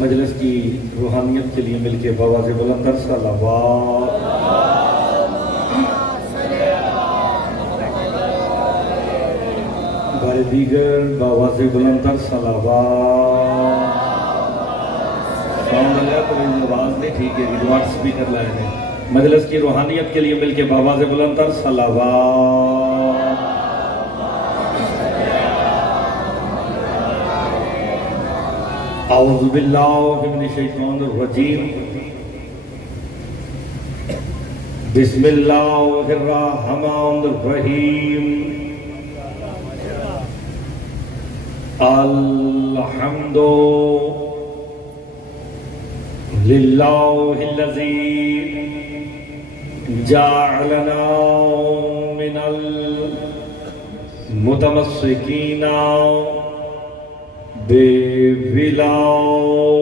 مجلس کی روحانیت کے لیے مل کے بآواز بلندر صلوات. بار دیگر بآواز بلندر صلوات. ساؤنڈ لگا تو میری آواز نہیں ٹھیک ہے، ریموٹ اسپیکر لائے ہیں. مجلس کی روحانیت کے لیے مل کے بآواز بلندر صلوات. اعوذ باللہ من الشیطان الرجیم. بسم اللہ الرحمن الرحیم. الحمد للہ الذی جعلنا من المتمسکین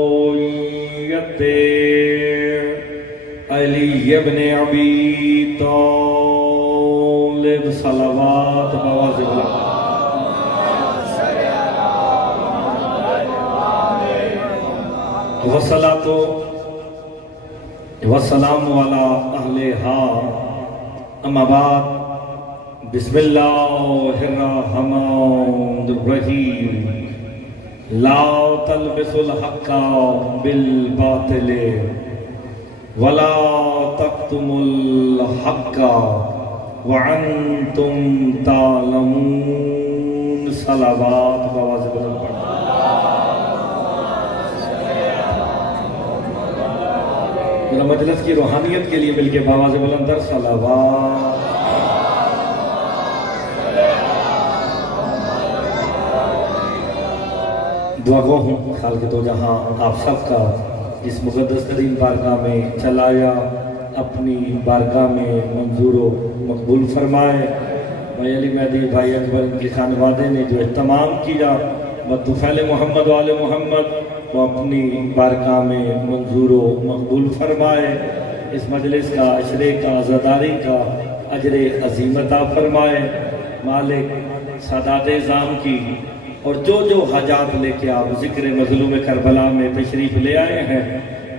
بولایت علی ابن ابی طالب. صلوات بآواز بلند. والصلاۃ والسلام علی اہلہا. اما بعد. بسم اللہ الرحمن الرحیم. لا تلبسوا الحق بالباطل ولا تكتموا الحق وانتم تعلمون. صلوات بآواز بلند پڑھیں. مجلس کی روحانیت کے لیے مل کے بآواز بلندر صلوات. دعا گو ہوں خالق دو جہاں آپ سب کا اس مقدس ترین بارگاہ میں چلایا اپنی بارگاہ میں منظور و مقبول فرمائے. بھائی علی مہدی بھائی اکبر ان کے خانوادے نے جو اہتمام کیا بطفیل محمد و آل محمد وہ اپنی بارگاہ میں منظور و مقبول فرمائے. اس مجلس کا عشرے کا عزاداری کا اجر عظیم عطا فرمائے. مالک سادات اعظام کی اور جو حاجات لے کے آپ ذکر مظلوم کربلا میں تشریف لے آئے ہیں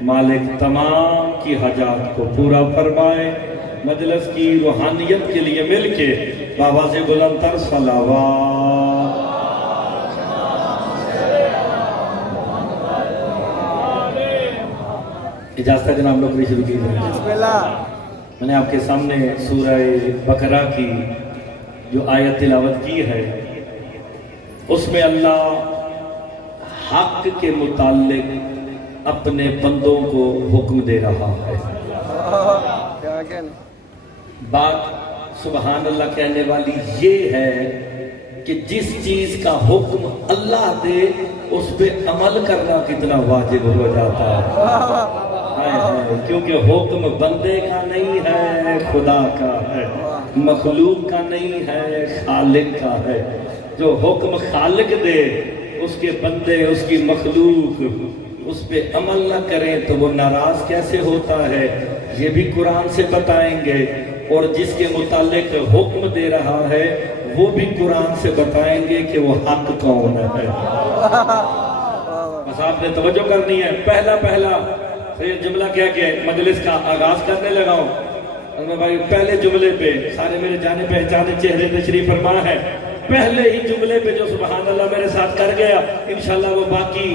مالک تمام کی حاجات کو پورا فرمائے. مجلس کی روحانیت کے لیے مل کے بآواز بلندر صلوات. اجازت ہے جناب لوگ شروع کی جائے. میں نے آپ کے سامنے سورہ بقرہ کی جو آیت تلاوت کی ہے اس میں اللہ حق کے متعلق اپنے بندوں کو حکم دے رہا ہے. بات سبحان اللہ کہنے والی یہ ہے کہ جس چیز کا حکم اللہ دے اس پہ عمل کرنا کتنا واجب ہو جاتا ہے. کیونکہ حکم بندے کا نہیں ہے خدا کا ہے، مخلوق کا نہیں ہے خالق کا ہے. جو حکم خالق دے اس کے بندے اس کی مخلوق اس پہ عمل نہ کریں تو وہ ناراض کیسے ہوتا ہے یہ بھی قرآن سے بتائیں گے. اور جس کے متعلق حکم دے رہا ہے وہ بھی قرآن سے بتائیں گے کہ وہ حق کون ہے. بس آپ نے توجہ کرنی ہے. پہلا پھر جملہ کہہ کے مجلس کا آغاز کرنے لگا ہوں. بھائی پہلے جملے پہ سارے میرے جانے پہچانے چہرے تشریف فرما ہے. پہلے ہی جملے پہ جو سبحان اللہ میرے ساتھ کر گیا انشاءاللہ وہ باقی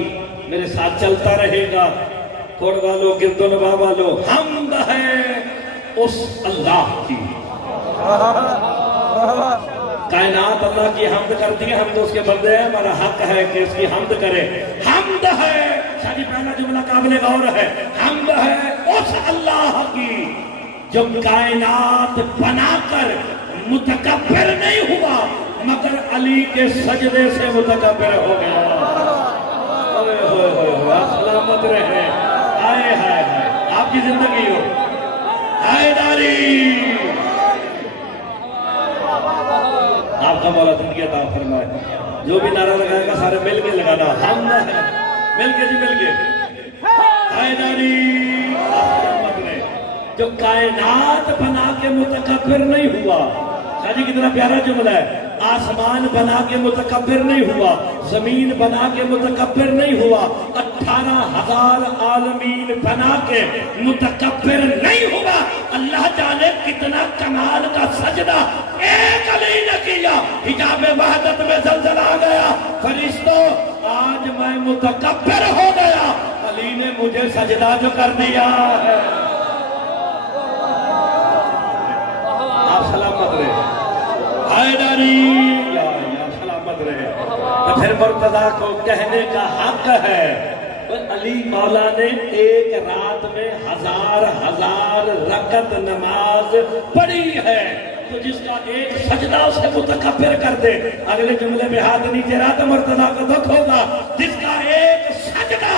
میرے ساتھ چلتا رہے گا. کوڑ والو گرد و نواح والو حمد ہے اس اللہ کی. کائنات اللہ کی حمد کرتی ہے، ہم تو اس کے بندے ہیں، ہمارا حق ہے کہ اس کی حمد کرے. حمد ہے شادی پہلا جملہ قابل غور ہے. حمد ہے اس اللہ کی جو کائنات بنا کر متکبر نہیں ہوا مگر علی کے سجدے سے متکبر ہو گیا. سلامت رہے. آئے آپ کی زندگی ہو حیداری. آپ کا مولا زندگی عطا فرمائے. جو بھی نعرہ لگائے گا سارے مل کے لگانا. ہم مل کے حیداری. جو کائنات بنا کے متکبر نہیں ہوا. شاہ جی کتنا پیارا جملہ ہے. آسمان بنا کے متکبر نہیں ہوا، زمین بنا کے متکبر نہیں ہوا، 18,000 عالمین بنا کے متکبر نہیں ہوا۔ اللہ جانے کتنا کمال کا سجدہ ایک علی نے کیا، حجاب وحدت میں زلزلہ آ گیا، فرشتوں آج میں متکبر ہو گیا، علی نے مجھے سجدہ جو کر دیا ہے۔ آپ سلامت رہے حیدری، یا سلامت رہے۔ تو پھر مرتضیٰ کو کہنے کا حق ہے، علی مولا نے ایک رات میں 1000 رکعت نماز پڑھی ہے، تو جس کا ایک سجدہ اسے متکبر کر دے، اگلے جملے میں ہاتھ نیچے رہا تو مرتضیٰ کو دکھ ہوگا، جس کا ایک سجدہ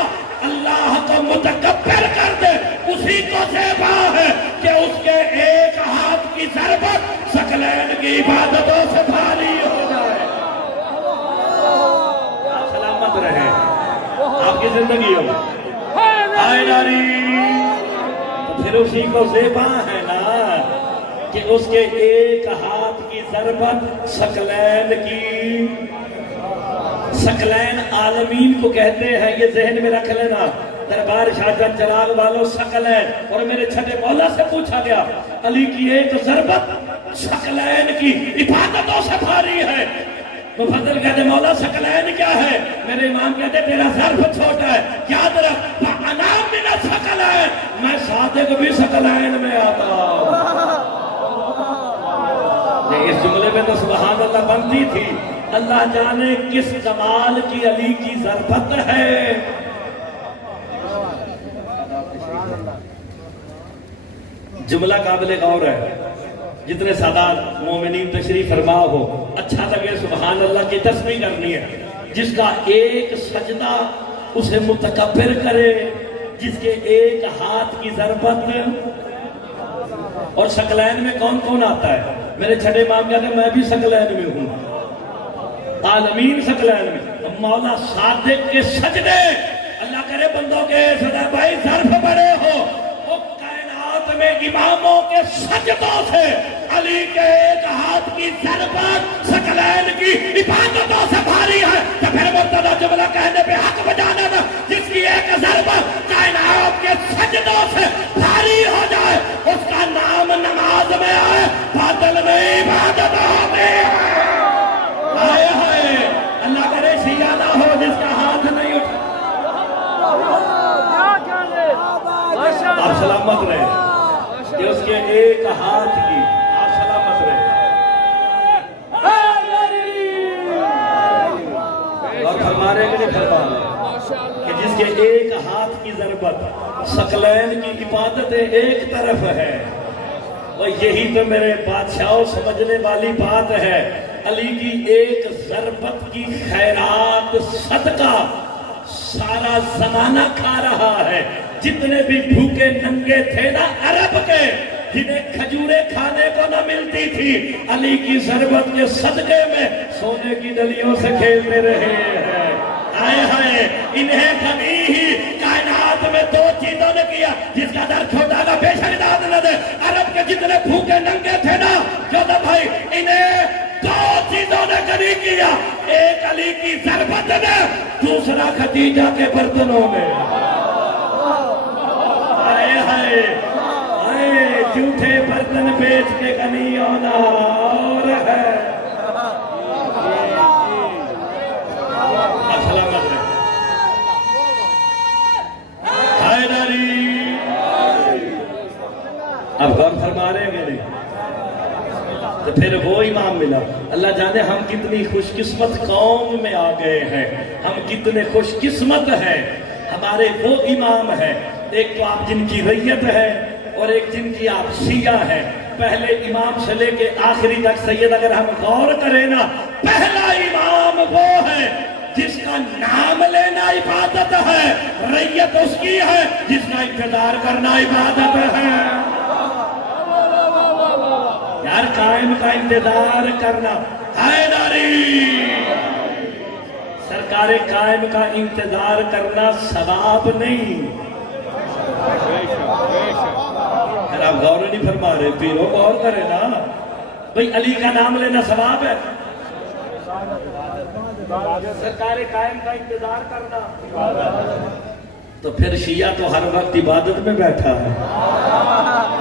اللہ کو متکبر کر دے، اسی کو زیبا ہے کہ اس کے ایک ہاتھ کی ضربت ثقلین کی عبادتوں سے بھاری ہو جائے۔ آپ سلامت رہے، آپ کی زندگی ہو حیدری۔ تو پھر اسی کو زیبا ہے نا کہ اس کے ایک ہاتھ کی ضربت ثقلین کی، ثقلین عالمین کو کہتے ہیں، یہ ذہن میں رکھ لینا۔ دربار شاہجہاں چراغ والوں ثقلین، اور میرے چھٹے مولا سے پوچھا گیا علی کی ایک ضربت ثقلین کی عبادتوں سے بھاری ہے، مفضل کہتے مولا ثقلین کیا ہے؟ میرے امام کہتے تیرا ضرب چھوٹا ہے، یاد رکھ انا من الثقلین، میں صادق بھی ثقلین میں آتا ہوں۔ اس جملے میں تو سبحان اللہ بنتی تھی، اللہ جانے کس کمال کی علی کی ضربت ہے۔ جملہ قابل غور ہے، جتنے سادات مومنین تشریف فرما ہو، اچھا لگے سبحان اللہ کی تسبیح کرنی ہے۔ جس کا ایک سجدہ اسے متکبر کرے، جس کے ایک ہاتھ کی ضربت۔ اور ثقلین میں کون کون آتا ہے؟ میرے چھٹے امام کہتے ہیں میں بھی ثقلین میں ہوں، عالمین ثقلین میں۔ مولا صادق کے سجدے، اللہ کرے بندوں کے صدر بھائی ظرف بڑے ہو، وہ کائنات میں اماموں کے سجدوں سے علی کے ایک ہاتھ کی ضربت ثقلین کی عبادتوں سے بھاری ہے۔ تو پھر مرتضیٰ جملہ کہنے پہ حق بجانا نا، جس کی ایک ضربت کائنات کے سجدوں سے بھاری ہو جائے، اس کا نام نماز میں آئے، باطل میں عبادتوں میں آئے ہوئے۔ اللہ کرے شیعہ نہ ہو جس کا ہاتھ نہیں اٹھا۔ آپ سلامت رہے کہ اس کے ایک ہاتھ کی، آپ سلامت رہے۔ اور فرمانے کے لیے فرمانے کہ جس کے ایک ہاتھ کی ضربت ثقلین کی عبادتیں ایک طرف ہے، وہ یہی تو میرے بادشاہوں سمجھنے والی بات ہے۔ علی کی ایک ضربت کی خیرات صدقہ سارا زمانہ کھا رہا ہے۔ جتنے بھی بھوکے ننگے تھے نا عرب کے، جنہیں کھجوریں کھانے کو نہ ملتی تھی، علی کی ضربت کے صدقے میں سونے کی ڈلیوں سے کھیلتے رہے ہیں۔ آئے ہائے، انہیں کبھی ہی کائنات میں دو چیزوں نے کیا، جس کا در چھوٹا نہ بے شک داد نہ دے۔ عرب کے جتنے بھوکے ننگے تھے نا جودا بھائی، انہیں دو چیزوں نے کبھی کیا، ایک علی کی ضربت میں، دوسرا خدیجہ کے برتنوں میں۔ آئے ہائے آئے، جھوٹے برتن بیچ کے غنی ہونا اور ہے۔ سلامت رہے حیدری۔ اب غور فرما رہے ہیں نہیں تو پھر وہ امام ملا۔ اللہ جانے ہم کتنی خوش قسمت قوم میں آ گئے ہیں، ہم کتنے خوش قسمت ہیں، ہمارے وہ امام ہیں، ایک تو آپ جن کی ریت ہے اور ایک جن کی آپ شیعہ ہے۔ پہلے امام سے لے کے آخری تک سید اگر ہم غور کریں نا، پہلا امام وہ ہے جس کا نام لینا عبادت ہے، ریت اس کی ہے جس کا انتظار کرنا عبادت ہے۔ یار قائم کا انتظار کرنا، حیدری سرکار قائم کا انتظار کرنا ثواب نہیں۔ آپ غور نہیں فرما رہے، پیرو غور کرے نا بھئی، علی کا نام لینا ثواب ہے؟ سرکار قائم کا انتظار کرنا. تو پھر شیعہ تو ہر وقت عبادت میں بیٹھا ہے.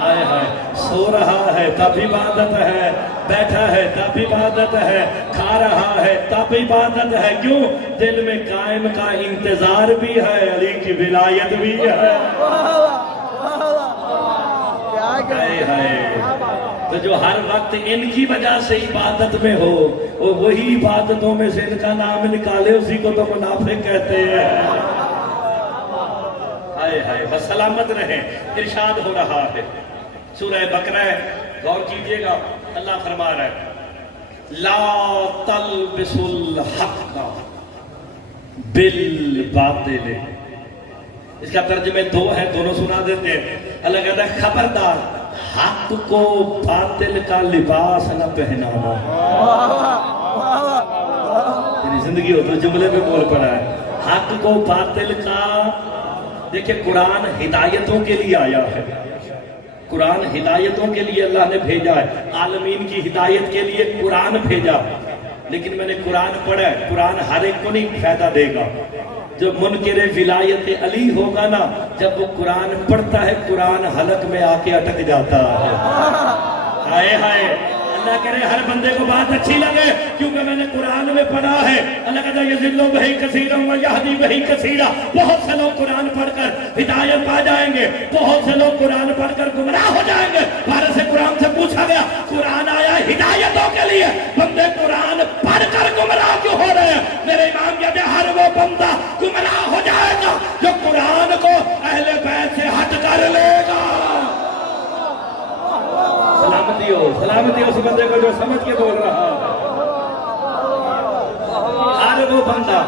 ہائے ہائے، سو رہا ہے تب عبادت ہے، بیٹھا ہے تب عبادت ہے، کھا رہا ہے تب عبادت ہے. کیوں؟ دل میں قائم کا انتظار بھی ہے، علی کی ولایت بھی ہے. ہائے ہائے، تو جو ہر وقت ان کی وجہ سے عبادت میں ہو، وہ وہی عبادتوں میں سے ان کا نام نکالے، اسی کو تو منافق کہتے ہیں. ہائے ہائے، بس سلامت رہیں. ارشاد ہو رہا ہے سورہ بقرہ، غور کیجئے گا، اللہ فرما رہا ہے لا تلبسوا الحق بالباطل. اس کا ترجمے دو ہیں، دونوں سنا دیتے ہیں. اللہ کہتا ہے خبردار حق کو باطل کا لباس نہ پہنانا. تیری زندگی ہو تو جملے میں بول پڑا ہے حق کو باطل کا. دیکھیں قرآن ہدایتوں کے لیے آیا ہے، قرآن ہدایتوں کے لیے اللہ نے بھیجا ہے، عالمین کی ہدایت کے لیے قرآن بھیجا. لیکن میں نے قرآن پڑھا ہے، قرآن ہر ایک کو نہیں فائدہ دے گا. جو منکر ولایت علی ہوگا نا، جب وہ قرآن پڑھتا ہے قرآن حلق میں آ کے اٹک جاتا ہے. ہائے ہائے، اللہ کرے ہر بندے کو بات اچھی لگے، کیونکہ میں نے قرآن میں پڑھا ہے. اللہ کہتا ہے یضل بہ کثیرا ویہدی بہ کثیرا. بہت سے لوگ قرآن پڑھ کر ہدایت پا جائیں گے، بہت سے لوگ قرآن پڑھ کر گمراہ ہو جائیں گے. بھارت سے قرآن سے پوچھا گیا قرآن آیا ہدایتوں کے لیے، بندے قرآن پڑھ کر گمراہ کیوں ہو رہے ہیں؟ میرے امام کہتے ہیں ہر وہ بندہ گمراہ ہو جائے گا جو قرآن کو اہل بیت سے ہٹ کر لے گا. سلامتی ہو اس بندے کو جو سمجھ کے بول رہا ہے. ہر وہ بندہ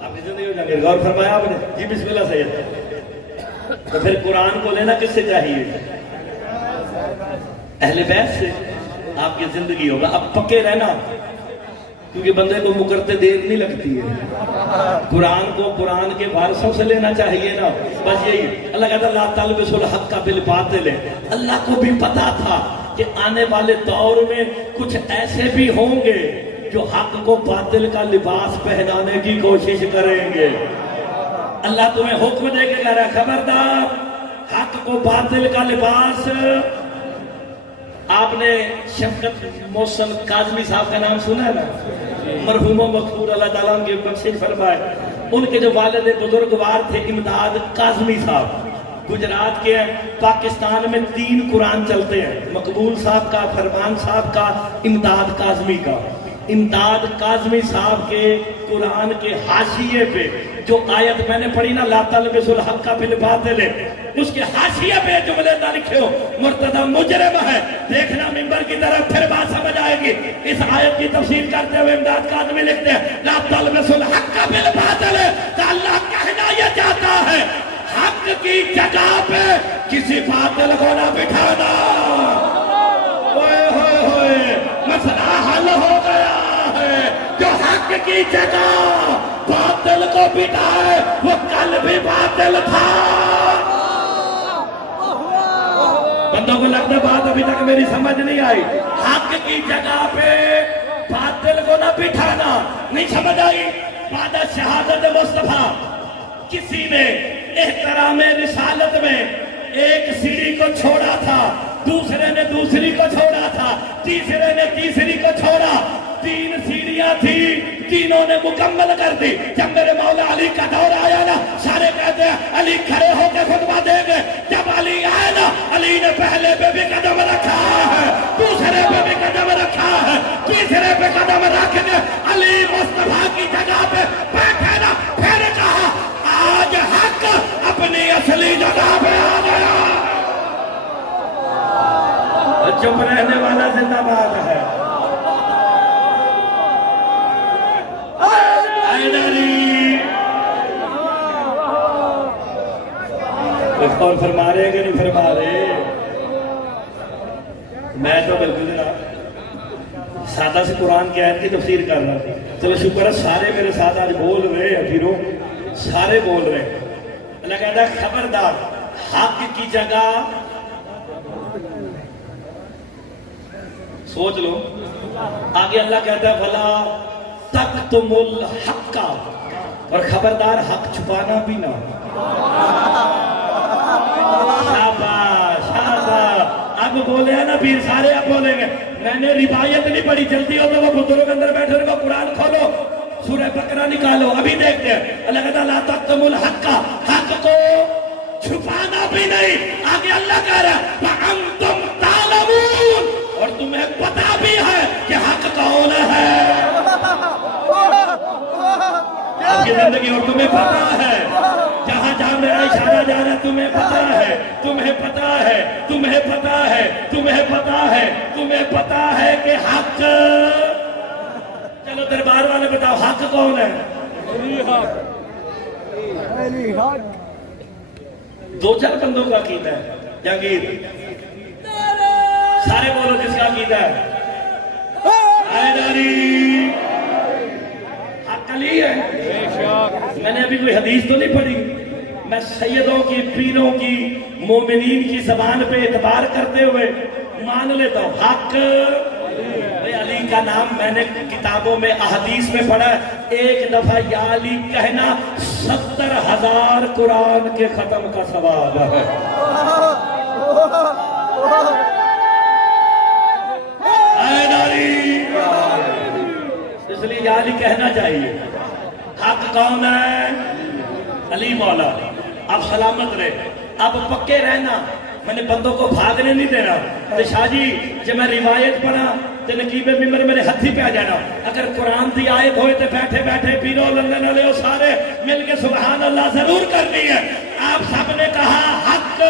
آپ کی زندگی ہو جائے. غور فرمایا آپ نے؟ جی بسم اللہ سید. تو پھر قرآن کو لینا کس سے چاہیے؟ اہل بیت سے. آپ کی زندگی ہوگا. اب پکے رہنا، کیونکہ بندے کو مکرتے دیر نہیں لگتی ہے. قرآن کو قرآن کے وارثوں سے لینا چاہیے نا. بس یہی اللہ کہتا ہے لا تلبسوا الحق بالباطل. اللہ کو بھی پتا تھا کہ آنے والے دور میں کچھ ایسے بھی ہوں گے جو حق کو باطل کا لباس پہنانے کی کوشش کریں گے. اللہ تمہیں حکم دے کے کہہ رہا ہے خبردار حق کو باطل کا لباس. آپ نے شفقت محسن کاظمی صاحب کا نام سنا ہے نا؟ مرحوم و مغفور اللہ تعالیٰ ان کے بخشش فرمائے. ان کے جو والد بزرگوار تھے امداد کاظمی صاحب، گجرات کے ہیں. پاکستان میں 3 قرآن چلتے ہیں، مقبول صاحب کا، فرمان صاحب کا، امداد کاظمی کا. امداد کاظمی صاحب کے قرآن کے حاشیے پہ جو آیت میں نے پڑھی نا لا تلبسوا الحق بالباطل، اس کے حاشیے پہ جملے نہ لکھے ہو مرتضی مجرم ہے. دیکھنا ممبر کی طرف پھر بات سمجھ آئے گی. اس آیت کی تفسیر کرتے ہوئے امداد کاظمی لکھتے ہیں لا تلبسوا الحق بالباطل. تو اللہ کہنا یہ چاہتا ہے حق کی جگہ پہ کسی باطل کو نہ بٹھانا. مسئلہ حل ہو گیا ہے. جو حق کی جگہ باطل کو بٹھائے وہ کل بھی باطل تھا. بندوں کو لگتا بات ابھی تک میری سمجھ نہیں آئی. حق کی جگہ پہ باطل کو نہ بٹھانا نہیں سمجھ آئی. بعد شہادت مصطفیٰ کسی نے احترام رسالت میں ایک سیڑھی کو چھوڑا تھا، دوسرے نے دوسری کو چھوڑا تھا، تیسرے نے تیسری کو چھوڑا. 3 سیڑھیاں تھی، تینوں نے مکمل کر دی. جب میرے مولا علی کا دور آیا نا، سارے کہتے ہیں علی کھڑے ہو کے خطبہ دیں گے. جب علی آئے نا، علی نے پہلے پہ بھی قدم رکھا ہے، دوسرے پہ بھی قدم رکھا ہے، تیسرے پہ قدم رکھ کے علی مصطفیٰ کی جگہ پہ بیٹھے نا. پھر کہا آج حق اپنی اصلی جگہ پہ آ گیا. چپ رہنے والا زندہ باد ہے. اور فرما رہے کہ نہیں فرما رہے؟ میں تو بالکل سادہ سے قرآن کی آیت کی تفسیر کر رہا تھا. چلو شکر ہے سارے میرے ساتھ آج بول رہے ہیں، پھروں سارے بول رہے ہیں. اللہ کہتا ہے خبردار حق کی جگہ سوچ لو آگے اللہ کہتا ہے فلا تکتم الحق، اور خبردار حق چھپانا بھی نہ۔ شاباش شاباش، اب بولے ہیں نا پیر سارے اب بولیں گے میں نے روایت نہیں پڑھی، جلدی ہو تو وہ بزرگ اندر بیٹھے ان کو قرآن کھولو سورہ بقرہ نکالو، ابھی دیکھتے ہیں اللہ کہتا ہے لا تکتم الحق، حق کو چھپانا بھی نہیں۔ آگے اللہ کہہ رہا ہے وَأَنْتُمْ تَعْلَمُونَ، اور تمہیں پتا بھی ہے کہ حق کون ہے، آپ کی زندگی اور تمہیں پتا ہے، جہاں جہاں میرا اشارہ جا رہا ہے تمہیں پتا ہے، تمہیں پتا ہے، تمہیں پتا ہے، تمہیں پتا ہے، تمہیں پتا ہے کہ حق، چلو دربار والے بتاؤ حق کون ہے؟ دو چار بندوں کا عقیدہ ہے، جہانگیر سارے بولو جس کا عقیدہ ہے حیدری، حق علی ہے۔ میں نے ابھی کوئی حدیث تو نہیں پڑھی، میں سیدوں کی پیروں کی مومنین کی زبان پہ اعتبار کرتے ہوئے مان لیتا ہوں حق علی کا نام میں نے کتابوں میں احادیث میں پڑھا ہے، ایک دفعہ یا علی کہنا 70,000 قرآن کے ختم کا ثواب ہے۔ اس لیے یا علی کہنا چاہیے۔ حق کون ہے؟ علی مولا۔ اب سلامت رہے، اب پکے رہنا، میں نے بندوں کو بھاگنے نہیں دینا۔ تو شاہ جی جب میں روایت پڑھا تو نقیب ممبر میرے ہتھی پہ آ جانا، اگر قرآن دی آیت ہوئے تو بیٹھے بیٹھے پیرو لندن والے ہو سارے مل کے سبحان اللہ ضرور کرنی ہے۔ آپ سب نے کہا حق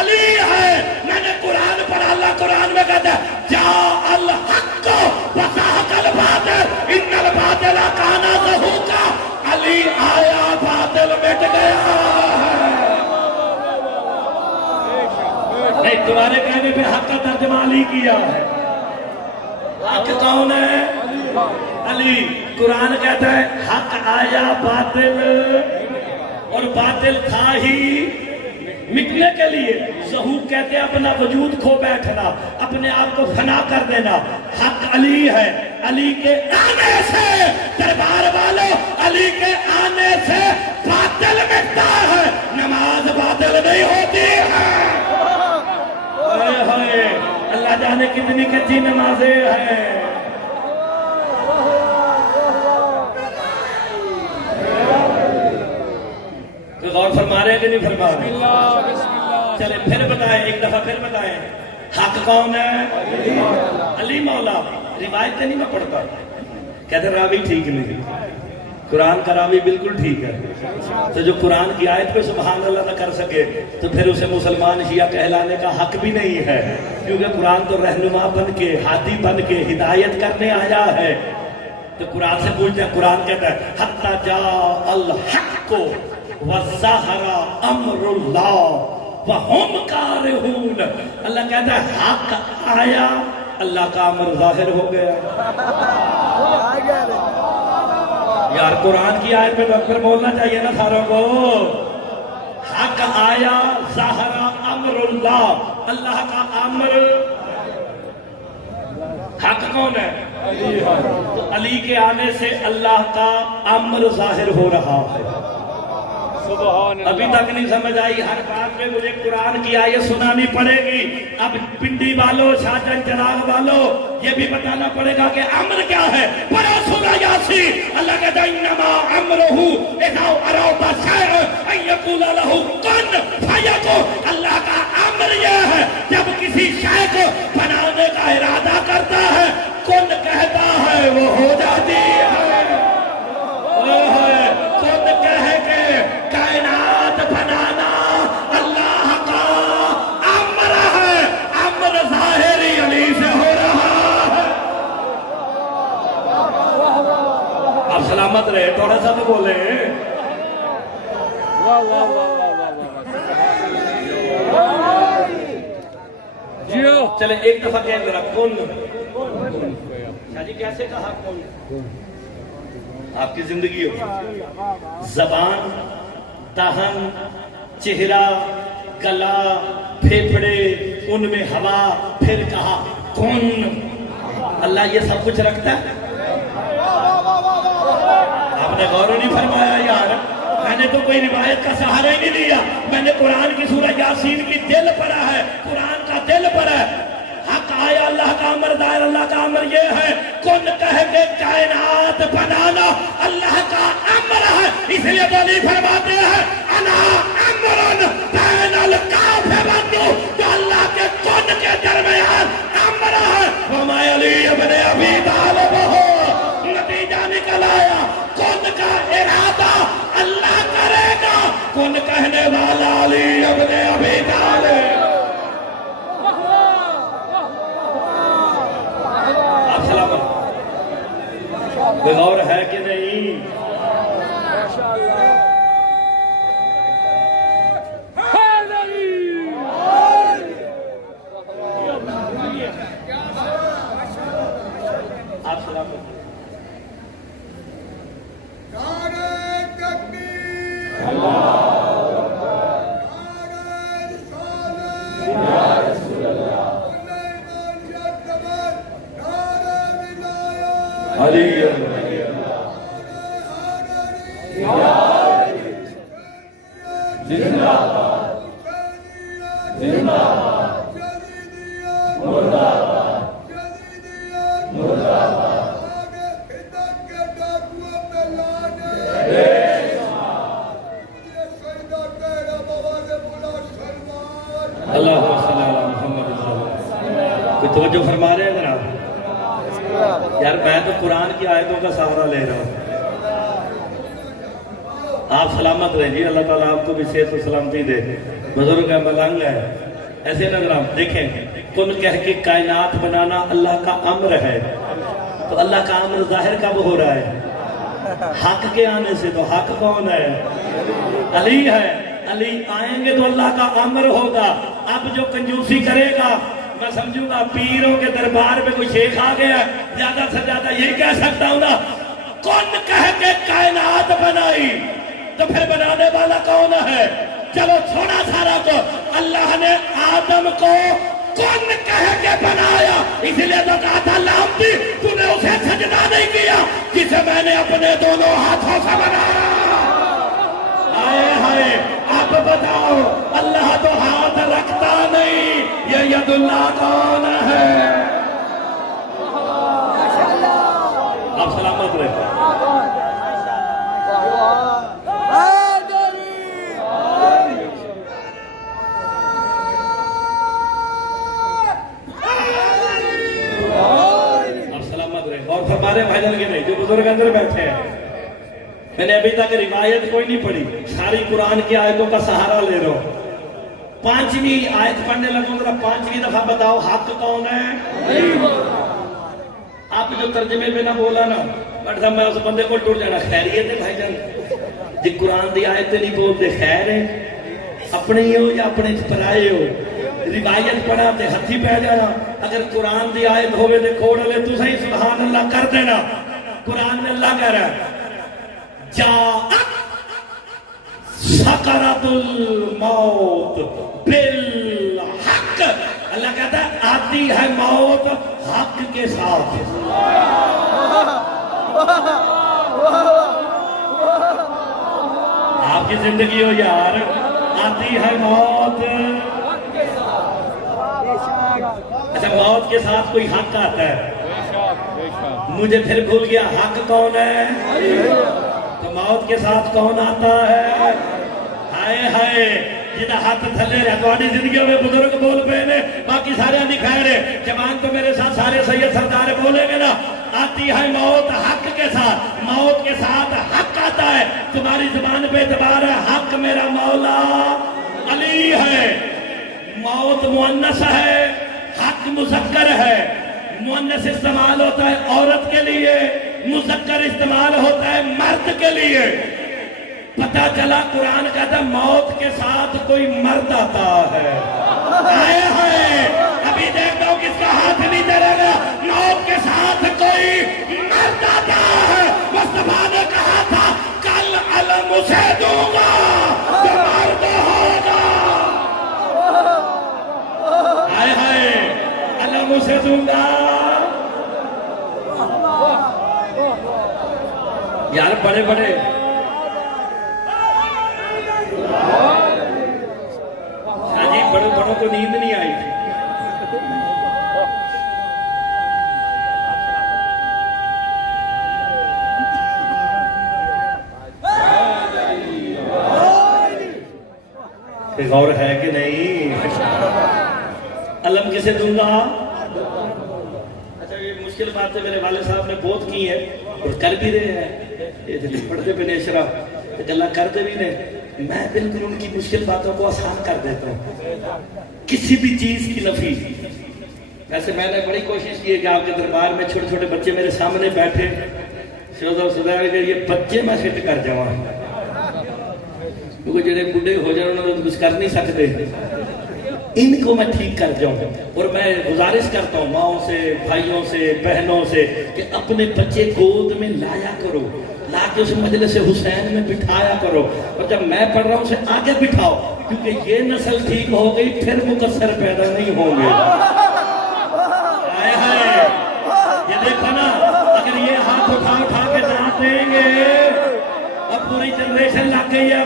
علی ہے، میں نے قرآن پڑھا، اللہ قرآن میں کہتا ہے جاء الحق وزهق الباطل ان الباطل کان زہوقا، علی آیا باطل مٹ گیا۔ نہیں، تمہارے کہنے پہ حق کا ترجمہ علی کیا ہے۔ حق کون ہے؟ علی۔ قرآن کہتا ہے حق آیا باطل، اور باطل تھا ہی مٹنے کے لیے۔ ظہور کہتے ہیں اپنا وجود کھو بیٹھنا، اپنے آپ کو فنا کر دینا۔ حق علی ہے، علی کے آنے سے دربار والوں، علی کے آنے سے باطل مٹتا ہے، نماز باطل نہیں ہوتی ہے۔ اللہ جانے کتنی کچی نمازیں ہیں۔ تو غور فرما رہے ہیں کہ نہیں فرما رہے؟ چلے پھر بتائیں، ایک دفعہ پھر بتائیں حق کون ہے؟ علی مولا۔ روایت نہیں میں پڑھتا، کہتے راوی ٹھیک نہیں، قرآن کا راوی بالکل ٹھیک ہے، تو جو قرآن کی آیت پہ سبحان اللہ نہ کر سکے تو پھر اسے مسلمان شیعہ کہلانے کا حق بھی نہیں ہے، کیونکہ قرآن تو رہنما بن کے، ہادی بن کے ہدایت کرنے آیا ہے۔ تو قرآن سے پوچھتے ہیں، قرآن کہتا ہے حتی جاء الحق وظہر امر اللہ وہم کارہون، اللہ کہتا ہے حق آیا، اللہ کا امر ظاہر ہو گیا۔ یار قرآن کی آیت پہ تو بولنا چاہیے نا ساروں کو۔ حق آیا، ظاہر امر اللہ، اللہ کا امر۔ حق کون ہے؟ تو علی کے آنے سے اللہ کا امر ظاہر ہو رہا ہے۔ ابھی تک نہیں سمجھ آئی، ہر بات میں مجھے قرآن کی آیت سنانی پڑے گی۔ اب پنڈی والوں، شاہجہاں چراغ والوں، یہ بھی بتانا پڑے گا کہ امر کیا ہے۔ پڑھو سورہ یاسین، اللہ کہتا ہے انما امرہ اذا اراد شیئا ان یقول لہ کن فیکون، اللہ کا امر یہ ہے جب کسی شے کو بنانے کا ارادہ کرتا ہے، کن کہتا ہے وہ ہو جاتی ہے۔ کن کہہ کے کائنات بنانا اللہ کا امر ہے، امر ظاہری علی سے ہو رہا ہے۔ آپ سلامت رہے، تھوڑا سا تو بولے۔ چلے ایک دفعہ کہہ ذرا کن۔ شاہ جی کیسے کہا کن؟ آپ کی زندگی ہو، زبان، دہن، چہرہ، گلا، پھیپھڑے، ان میں ہوا، پھر کہا کن۔ اللہ یہ سب کچھ رکھتا ہے؟ آپ نے غور نہیں فرمایا یار؟ میں نے تو کوئی روایت کا سہارا ہی نہیں لیا، میں نے قرآن کی سورہ یاسین کی دل پڑھا ہے، قرآن کا دل پڑھا ہے۔ حق آیا، اللہ کا امر دائر، اللہ کا امر یہ ہے کن کہہ کے کائنات بنانا اللہ کا امر ہے، اس لیے تو نہیں فرماتے ہیں انا امرن بین الکافرین، تو اللہ کے کن کے درمیان امر ہے۔ وما علی ابن ابی طالب ہو، نتیجہ نکل آیا کن کا ارادہ اللہ کرے گا، کن کہنے والا علی ابن ابی طالب۔ کوئی غور ہے کہ نہیں؟ آپ سلام علی توجہ فرما رہے ہیں جناب؟ یار میں تو قرآن کی آیتوں کا سہارا لے رہا ہوں۔ آپ سلامت رہیں جی، اللہ تعالیٰ آپ کو بھی صحت و سلامتی دے۔ بزرگ ہے، ملنگ ہے، ایسے نہ جناب دیکھیں، کن کہہ کے کائنات بنانا اللہ کا امر ہے، تو اللہ کا امر ظاہر کب ہو رہا ہے؟ حق کے آنے سے۔ تو حق کون ہے؟ علی ہے۔ علی آئیں گے تو اللہ کا امر ہوگا۔ اب جو کنجوسی کرے گا، میں سمجھوں گا پیروں کے دربار میں کوئی شیخ آ گیا، زیادہ سے زیادہ یہی کہہ سکتا ہوں نا، کن کہہ کے کائنات بنائی، تو پھر بنانے والا کون ہے؟ چلو چھوڑا سارا کو، اللہ نے آدم کو کن کہہ کے بنایا، اس لیے تو کہا تھا لعنتی تو نے اسے سجدہ نہیں کیا جسے میں نے اپنے دونوں ہاتھوں سے بنایا۔ آئے ہائے، اب بتاؤ اللہ تو ہاتھ رکھتا نہیں، یہ ید اللہ کون ہے؟ آپ سلامت رہے۔ آپ سلامت رہے اور فرمارے بھائی جان کے نہیں جو بزرگ اندر بیٹھے ہیں، میں نے ابھی تک روایت کوئی نہیں پڑھی، ساری قرآن کی آیتوں کا سہارا لے رہا ہوں۔ 5ویں آیت پڑھنے لگوں، ذرا 5ویں دفعہ بتاؤ حق کون ہے؟ آپ جو ترجمے میں نہ بولا نا، بٹ میں اس بندے کو ٹوٹ جانا، خیریت ہے بھائی جان جی؟ قرآن دی آیتیں نہیں بولتے، خیر ہے، اپنے ہی ہو یا اپنے پرائے ہو، روایت پڑھا تے ہتھی پہ جانا، اگر قرآن دی آیت ہوئے تے کھوڑ لے تو صحیح سبحان اللہ کر دینا۔ قرآن میں اللہ کہہ رہا ہے جاءت سکرۃ الموت بالحق، اللہ کہتا ہے آتی ہے موت حق کے ساتھ۔ آپ کی زندگی ہو یار، آتی ہے موت، اچھا موت کے ساتھ کوئی حق آتا ہے، مجھے پھر بھول گیا حق کون ہے؟ تو موت کے ساتھ کون آتا ہے؟ ہائے ہائے، جدہ ہاتھ تھلے رہا تو آنی زندگیوں میں بزرگ بول پہ نے، باقی سارے آنی خیر ہے، جوان تو میرے ساتھ سارے سید سردار بولیں گے نا، آتی ہے موت حق کے ساتھ، موت کے ساتھ حق آتا ہے، تمہاری زبان پہ اعتبار ہے، حق میرا مولا علی ہے۔ موت مؤنث ہے، حق مذکر ہے، مؤنث استعمال ہوتا ہے عورت کے لیے، مذکر استعمال ہوتا ہے مرد کے لیے۔ پتہ چلا قرآن کہتا ہے موت کے ساتھ کوئی مرد آتا ہے۔ آئے ہائے، ابھی دیکھتا ہوں کس کا ہاتھ نہیں دے گا، موت کے ساتھ کوئی مرد آتا ہے۔ مصطفیٰ نے کہا تھا کل علم اسے دوں گا تو مرد ہوگا۔ آئے ہائے، علم اسے دوں گا یار بڑے بڑے جی بڑے بڑوں کو نیند نہیں آئی تھی. غور ہے کہ نہیں؟ علم کسے دوں گا؟ اچھا یہ مشکل بات ہے میرے والد صاحب نے بہت کی ہے اور کر بھی رہے ہیں. یہ دلی پڑھتے پہ نیشرہ اللہ کرتے بھی نہیں. میں بالکل ان کی مشکل باتوں کو آسان کر دیتا ہوں. کسی بھی چیز کی نفی. ویسے میں نے بڑی کوشش کی ہے کہ آپ کے دربار میں چھوٹے چھوٹے بچے میرے سامنے بیٹھے یہ بچے میں فٹ کر جاؤں کیونکہ جڑے بڑھے ہو جائیں انہوں نے کچھ کر نہیں سکتے. ان کو میں ٹھیک کر جاؤں. اور میں گزارش کرتا ہوں ماؤں سے بھائیوں سے بہنوں سے کہ اپنے بچے گود میں لایا کرو, لا کے اسے مجلس حسین میں بٹھایا کرو, اور جب میں پڑھ رہا ہوں اسے آگے بٹھاؤ, کیونکہ یہ نسل ٹھیک ہو گئی پھر مقصر پیدا نہیں ہوں گے. یہ دیکھو نا, اگر یہ ہاتھ اٹھا اٹھا کے دعوت دیں گے اب پوری جنریشن لگ گئی ہے.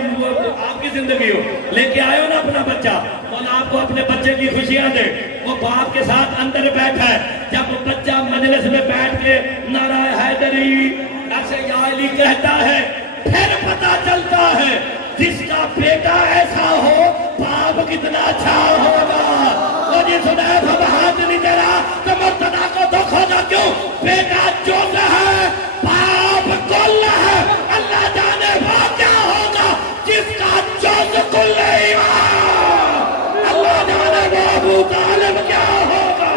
آپ کی زندگی ہو لے کے آئے ہو نا اپنا بچہ, اور آپ کو اپنے بچے کی خوشیاں دے. وہ باپ کے ساتھ اندر بیٹھا ہے, جب بچہ مجلس میں بیٹھ کے نعرہ حیدری ایسے یا علی کہتا ہے پھر پتا چلتا ہے جس کا بیٹا ایسا ہو باپ کتنا اچھا ہوگا. اور یہ سنا اب ہاتھ نہیں دے رہا تو مرتضیٰ کو دکھ ہوگا. کیوں؟ بیٹا جوز ہے, باپ کل ہے. اللہ جانے وہ کیا ہوگا جس کا جوز کل ایمان. اللہ جانے وہ ابو طالب کیا ہوگا.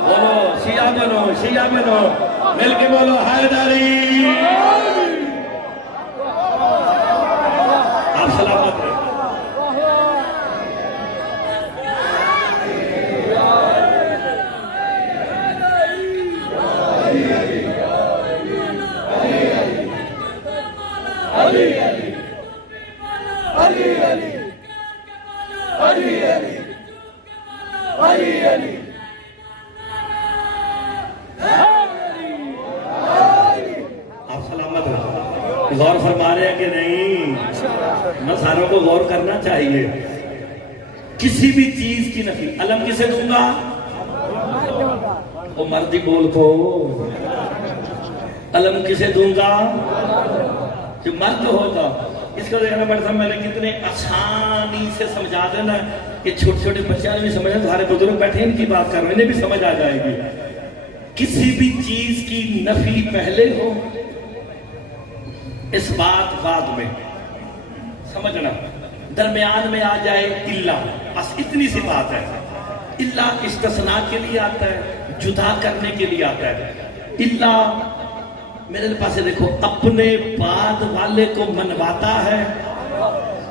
بولو شیعہ بنو, شیعہ بنو, مل کے بولو حیدری. آپ سلامت رہے. غور فرما رہے ہیں کہ نہیں؟ مساروں کو غور کرنا چاہیے. کسی بھی چیز کی نفی. علم کسے دوں گا؟ وہ مردی بول کو. علم کسے دوں گا؟ جو مرد ہوگا. اس کو دیکھنا پڑتا ہے, میں نے کتنے آسانی سے سمجھا دینا کہ چھوٹے چھوٹے بچے نہیں سمجھا, سارے بزرگ بیٹھے ان کی بات کر رہے ہیں, انہیں بھی سمجھ آ جائے گی. کسی بھی چیز کی نفی پہلے ہو, اس بات بعد میں سمجھنا, درمیان میں آ جائے اللہ, بس اتنی سی بات ہے. اللہ استثناء کے لیے آتا ہے, جدا کرنے کے لیے آتا ہے. اللہ میرے پاس دیکھو اپنے بعد والے کو منواتا ہے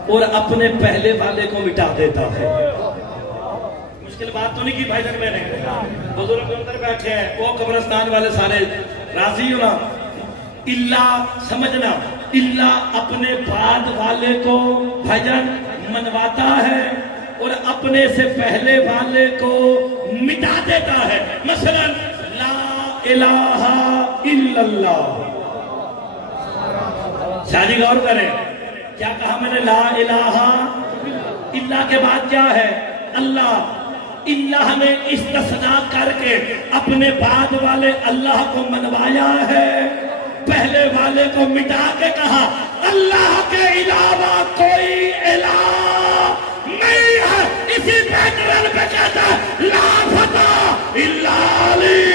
اور اپنے پہلے والے کو مٹا دیتا ہے. مشکل بات تو نہیں کی بھائی جان, میں نے بزرگ اندر بیٹھے ہیں, وہ قبرستان والے سارے راضی ہو نا. اللہ سمجھنا, اللہ اپنے بعد والے کو بھائی جان منواتا ہے اور اپنے سے پہلے والے کو مٹا دیتا ہے. مثلا لا الہ الا اللہ. شاہ جی غور کریں, کیا کہا میں نے؟ لا الہ. اللہ کے بعد کیا ہے؟ اللہ. اللہ نے استثناء کر کے اپنے بعد والے اللہ کو منوایا ہے, پہلے والے کو مٹا کے کہا اللہ کے علاوہ کوئی الہ نہیں ہے. اسی پیٹرن پہ کہتا ہے لا فتح الا علی.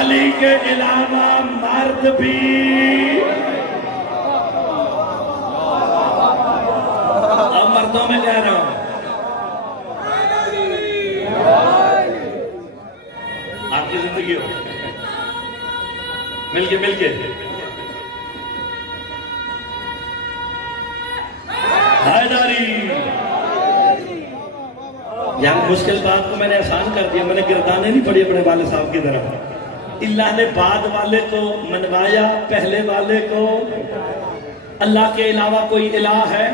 علی کے علاوہ مرد بھی, اور مردوں میں کہہ رہا ہوں, آپ کی زندگی ہو مل کے حیدری. یہاں مشکل بات کو میں نے آسان کر دیا, میں نے گردانے نہیں پڑھی اپنے والد صاحب کی طرح. اللہ نے بعد والے کو منوایا, پہلے والے کو. اللہ کے علاوہ کوئی الہ ہے,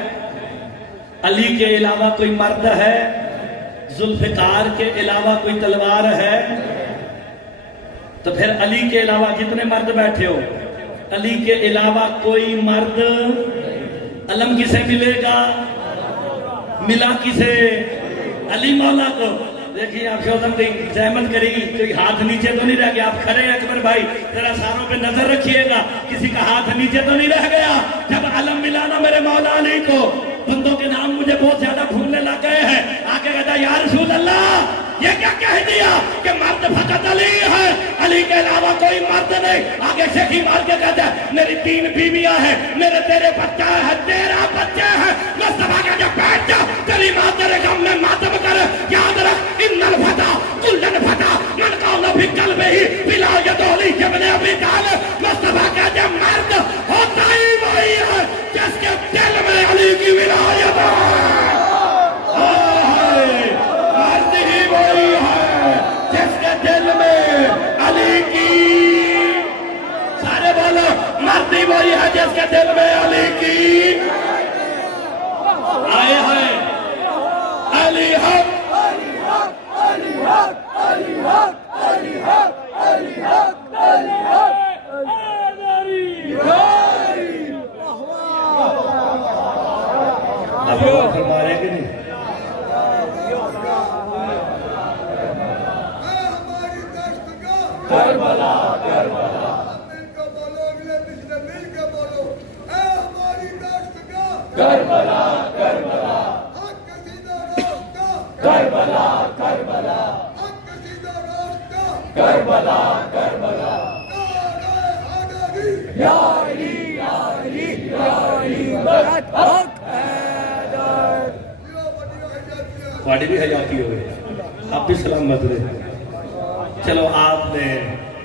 علی کے علاوہ کوئی مرد ہے, ذوالفقار کے علاوہ کوئی تلوار ہے؟ تو پھر علی کے علاوہ جتنے مرد بیٹھے ہو، علی کے علاوہ کوئی مرد، علم کسے ملے گا؟ ملا کسے؟ علی مولا کو۔ دیکھیے آپ شوزم کی زحمت کرے گی، کوئی ہاتھ نیچے تو نہیں رہ گیا؟ آپ کھڑے ہیں اکبر بھائی، ذرا ساروں پہ نظر رکھیے گا، کسی کا ہاتھ نیچے تو نہیں رہ گیا؟ جب علم ملا نا میرے مولا علی کو، بندوں کے نام مجھے بہت زیادہ بھولنے لگ گئے ہیں، آگے کہتا یا رسول اللہ یہ کیا کہہ دیا کہ مرد فقط علی ہے، علی کے علاوہ کوئی مرد نہیں؟ آگے شیخی مار کے کہتا ہے میری 3 بیویاں ہیں، میرے تیرے بچہ ہے، تیرا بچے ہیں۔ مصطفیٰ کا جب بیٹھ جا، تیری ماں تیرے غم میں ماتم کر، یاد رکھ ان الفتى كل الفتى من قال في قلبه ولایت علی ابن ابی طالب۔ مصطفیٰ کا جب مرد ہوتا ہی وہی ہے جس کے دل میں علی کی ولایت ہے، مرد ہی وہی ہے جس کے دل میں علی کی، سارے بولو مرد ہی وہی ہے جس کے دل میں علی کی، آئے ہیں علی حق، علی حق، علی حق، علی حق، علی حق، علی حق، علی حق، آپ کو فرما رہے کہ نہیں؟ کربلا کربلا مل کے بولو، اگلے پچھلے مل کے بولو، اے ہماری داشتگاہ کربلا کربلا، حق سیدھا راستہ کربلا کربلا، حق سیدھا راستہ کربلا کربلا، نعرہ حیدری یا علی یا علی یا علی حق حیدر۔ تھوڑی بھی حیاتی ہوئے، آپ بھی سلامت رہے۔ چلو آپ نے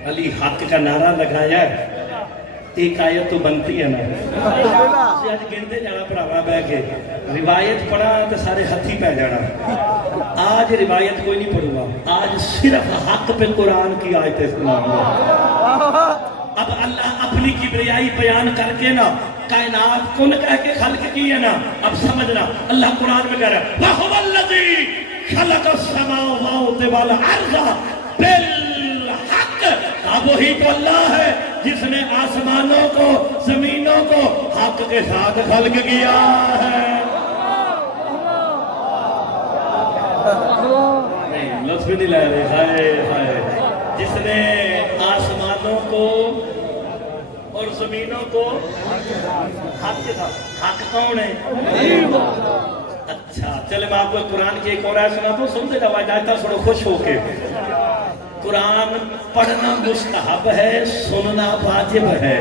علی حق کا نعرہ لگایا ہے، ایک آیت تو بنتی ہے نا، آج گنتے جانا پڑھاوا بہ کے، روایت پڑھا تو سارے ہتھی پہ جانا۔ آج روایت کوئی نہیں پڑھوں گا، آج صرف حق پہ قرآن کی آیتیں سناؤں گا۔ اب اللہ اپنی کبریائی بیان کر کے نا کائنات کن کہہ کے خلق کی ہے نا، اب سمجھنا اللہ قرآن میں کہہ رہا ہے وَهُوَ الَّذِي خَلَقَ السَّمَاوَاتِ وَالْأَرْضَ بالحق، اب وہی تو اللہ ہے جس نے آسمانوں کو زمینوں کو حق کے ساتھ خلق کیا ہے۔ نہیں لطف نہیں لے رہے، ہائے ہائے، جس نے آسمانوں کو اور زمینوں کو حق کے ساتھ، حق کون ہے؟ اچھا چلے میں آپ کو قرآن کی ایک اور آیت سنا تو سن دے گا واجدہ سنو خوش ہو کے۔ قرآن پڑھنا مستحب ہے، سننا واجب ہے،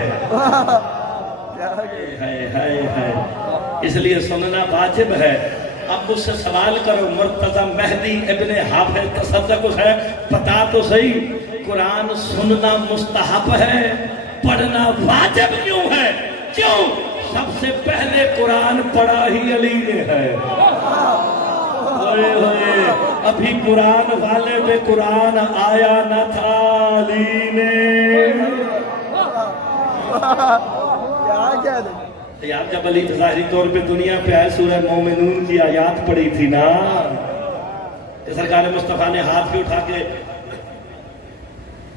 اس لیے سننا واجب ہے۔ اب اس سے سوال کرو مرتضی مہدی ابن حافظ تصدق ہے، پتا تو صحیح قرآن سننا مستحب ہے، پڑھنا واجب کیوں ہے؟ کیوں؟ سب سے پہلے قرآن پڑھا ہی علی نے ہے۔ ابھی قرآن والے پہ قرآن آیا نہ تھا، علی نے۔ یار جب علی ظاہری طور پہ دنیا پہ آئے سورہ مومنون کی آیات پڑھی تھی نا، کہ سرکار مصطفیٰ نے ہاتھ بھی اٹھا کے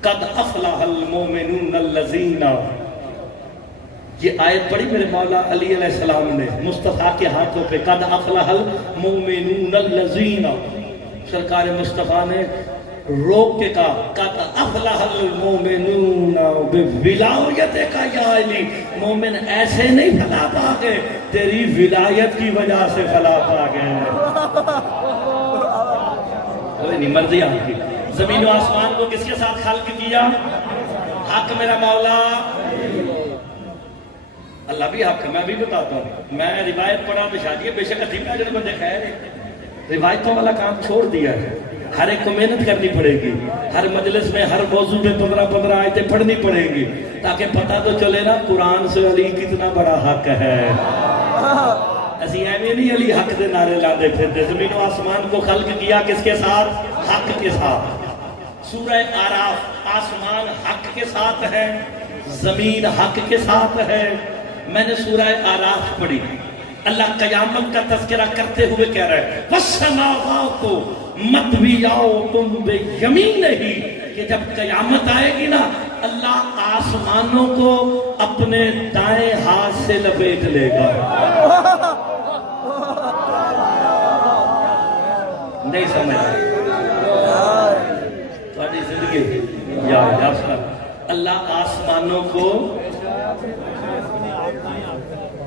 قد افلح المومنون الذین، یہ آیت پڑھی میرے مولا علی علیہ السلام نے مصطفیٰ کے ہاتھوں پہ، قد افلح المومنون الذین، سرکار مصطفیٰ نے روک کے کہا قد افلح المومنون بولایت کا یا علی، مومن ایسے نہیں فلاح پا گئے، تیری ولایت کی وجہ سے فلاح پا گئے۔ کوئی نہیں، مرضی آپ کی۔ زمین و آسمان کو کس کے ساتھ خلق کیا؟ حق میرا مولا اللہ بھی حق ہے، میں بھی بتاتا ہوں۔ میں روایت پڑھا تو شادی ہے، بے شک اتھی پہ جن کو دیکھا ہے، روایتوں والا کام چھوڑ دیا ہے۔ ہر ایک کو محنت کرنی پڑے گی، ہر مجلس میں ہر موضوع میں 15 آیتیں پڑھنی پڑیں گی، تاکہ پتہ تو چلے نا قرآن سے علی کتنا بڑا حق ہے۔ ایسی ایویں نہیں علی حق دے نعرے لاندے پھرتے۔ زمین و آسمان کو خلق کیا کس کے ساتھ؟ حق کے ساتھ۔ سورہ آراف، آسمان حق کے ساتھ ہے، زمین حق کے ساتھ ہے۔ میں نے سورہ آراف پڑھی، اللہ قیامت کا تذکرہ کرتے ہوئے کہہ رہا ہے وَالسَّمَاوَاتُ مَطْوِيَاتٌ بِيَمِينِهِ، کہ جب قیامت آئے گی نا اللہ آسمانوں کو اپنے دائیں ہاتھ سے لپیٹ لے گا. نہیں سمجھ تھوڑی زندگی یا اللہ آسمانوں کو،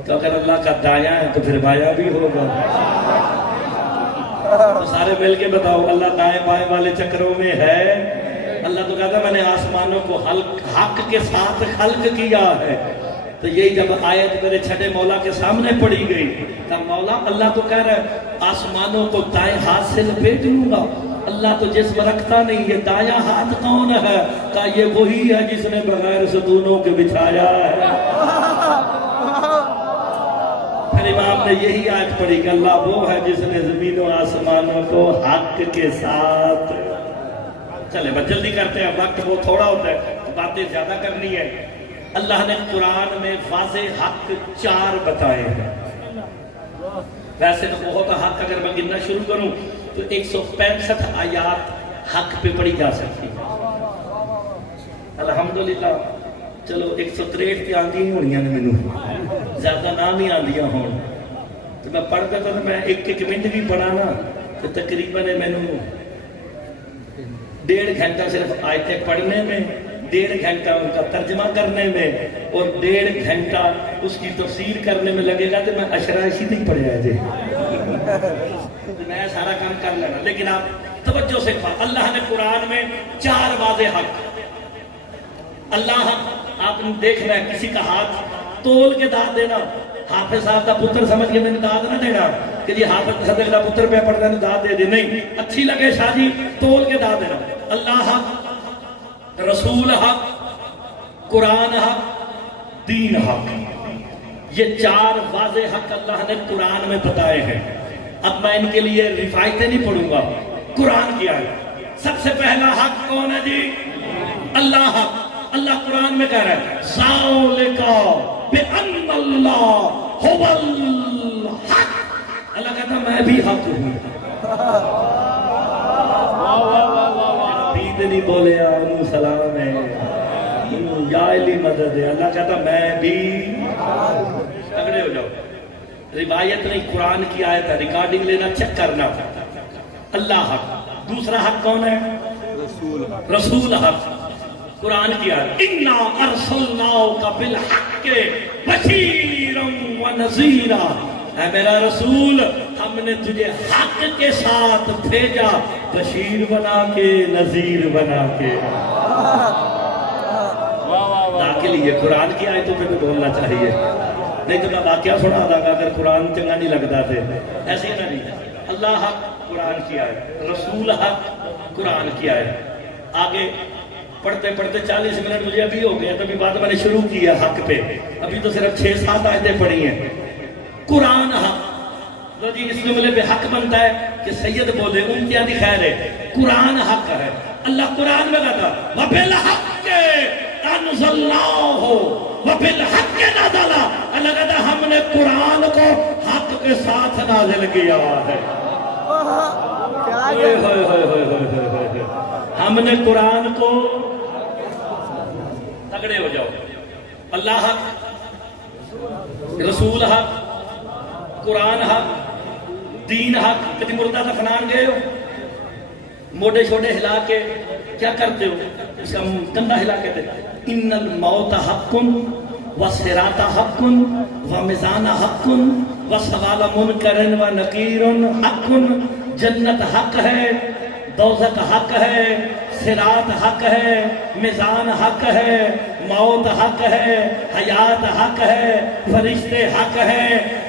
تو اگر اللہ کا دایاں ہے تو پھر بایاں بھی ہوگا. تو سارے مل کے بتاؤ اللہ دائیں بائیں والے چکروں میں ہے؟ اللہ تو کہتا ہے میں نے آسمانوں کو حق کے ساتھ خلق کیا ہے. تو یہی جب آیت میرے چھٹے مولا کے سامنے پڑی گئی تب مولا اللہ تو کہہ رہا ہے آسمانوں کو دائیں ہاتھ سے لپیٹ لوں گا. اللہ تو جسم رکھتا نہیں، یہ دایاں ہاتھ کون ہے؟ کہا یہ وہی ہے جس نے بغیر ستونوں کے بچھایا ہے. پھر امام نے یہی آیت پڑھی کہ اللہ وہ ہے جس نے زمین و آسمانوں کو حق کے ساتھ. چلے بس جلدی کرتے ہیں، وقت وہ تھوڑا ہوتا ہے، باتیں زیادہ کرنی ہے. اللہ نے قرآن میں واضح حق 4 بتائے ہیں. ویسے تو بہت حق اگر میں گننا شروع کروں تو 165 آیات حق پہ پڑھی جا سکتی ہیں. الحمدللہ چلو 163 کی آندھی ہی ہونی ہے مینوں، زیادہ نام ہی آندیاں ہون. تو میں پڑھتا تھا میں ایک منٹ بھی پڑھا نا تو تقریباً مینوں 1.5 گھنٹہ صرف آیتیں پڑھنے میں، 1.5 گھنٹہ ان کا ترجمہ کرنے میں اور 1.5 گھنٹہ اس کی تفسیر کرنے میں لگے گا. تو میں اشرا اسی ہی پڑھیا جی میں سارا کام کر لینا. لیکن آپ توجہ سے پا اللہ نے قرآن میں 4 واضح حق. اللہ آپ نے دیکھنا ہے کسی کا ہاتھ تول کے داد دینا، حافظ صاحب کا پتر سمجھ کے میں نے داد نہ دینا کہ جی حافظ صدق کا پتر پہ پڑھتا ہے داد دے دے، نہیں، اچھی لگے شادی تول کے داد دینا. اللہ حق، رسول حق، قرآن حق، دین حق، یہ 4 واضح حق اللہ نے قرآن میں بتائے ہیں. اب میں ان کے لیے روایتیں نہیں پڑھوں گا، قرآن کی آیت. سب سے پہلا حق کون ہے جی؟ اللہ حق. اللہ قرآن میں کہہ رہا ہے ذَلِكَ بِأَنَّ اللَّهَ هُوَ الْحَقُّ. اللہ کہتا ہے میں بھی حق ہوں. عید نہیں بولے انہوں سلام ہے یا علی مدد ہے. اللہ کہتا میں بھی. تگڑے ہو جاؤ، روایت نہیں قرآن کی آیت ہے، ریکارڈنگ لینا چیک کرنا. اللہ حق. دوسرا حق کون ہے؟ رسول حق. قرآن کی آیت اِنَّا أَرْسَلْنَاكَ بِالْحَقِّ بَشِيرًا وَنَذِيرًا. اے میرا رسول ہم نے تجھے حق کے ساتھ بھیجا، بشیر بنا کے، نذیر بنا کے. کے لیے قرآن کی آیتوں پہ بھی بولنا چاہیے، نہیں تو میں واقعہ سنا دا گا اگر قرآن چنگا نہیں لگتا تھے. ایسی نہ نہیں. اللہ حق قرآن کی آیت، رسول حق قرآن کی آیت. آگے پڑھتے پڑھتے 40 منٹ مجھے ابھی ہو گیا، تبھی بات میں نے شروع کیا حق پہ. ابھی تو صرف 6-7 آیتیں پڑھی ہیں. قرآن حق. تو جی اس جملے پہ حق بنتا ہے کہ سید بولے ان کی آدھی خیر ہے. قرآن حق ہے. اللہ قرآن میں کہتا وَبِالْحَقِّ أَنزَلْنَاهُ وَبِالْحَقِّ نَزَلَ. اللہ کہتا ہم نے قرآن کو حق کے ساتھ نازل کیا ہے. ہم نے قرآن کو، تگڑے ہو جاؤ، اللہ حق، رسول حق، قرآن حق، دین حق. کبھی مردہ دفنان گئے ہو؟ موڑے چھوڑے ہلا کے کیا کرتے ہو؟ اس کا کندھا ہلا کے دیتے ان الموت حق والصراط حق ومیزان حق وسوال منکر ونکیر حق. جنت حق ہے، دوزخ حق ہے، صراط حق ہے، میزان حق ہے، موت حق ہے، حیات حق ہے، فرشتے حق ہے،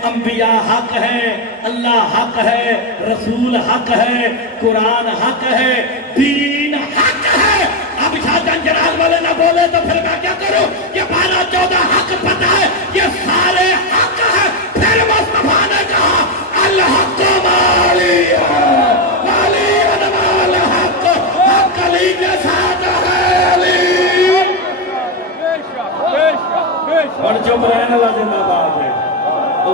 انبیاء حق ہے، اللہ حق ہے، رسول حق ہے، قرآن حق ہے، دین حق ہے. اب شاہجہاں جلال والے نہ بولے تو پھر میں کیا کروں؟ یہ 12-14 حق پتہ ہے، یہ سارے حق ہے. پھر مصطفیٰ نے کہا الحق مالی اور چپ رہنے والا زندہ باد ہے. وہ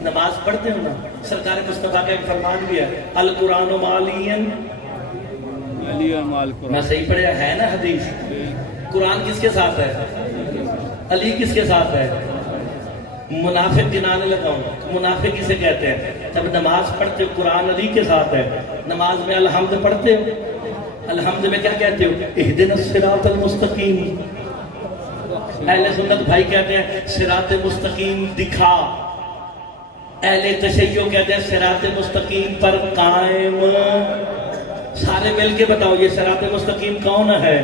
نماز پڑھتے ہو نا، سرکار مصطفیٰ کا ایک فرمان بھی ہے القرآن مالین، میں صحیح پڑھیا ہے نا حدیث؟ قرآن کس کے ساتھ ہے؟ علی کس کے ساتھ ہے؟ منافق گنانے لگا ہوں، منافق کسے کہتے ہیں؟ جب نماز پڑھتے ہو قرآن علی کے ساتھ ہے، نماز میں الحمد پڑھتے ہو، الحمد میں کیا کہتے ہو؟ اہدنا الصراط المستقیم، اہل سنت بھائی کہتے ہیں صراط مستقیم دکھا، اہل تشیع کہتے ہیں صراط مستقیم پر قائم، سارے مل کے بتاؤ یہ صراط مستقیم کون ہے؟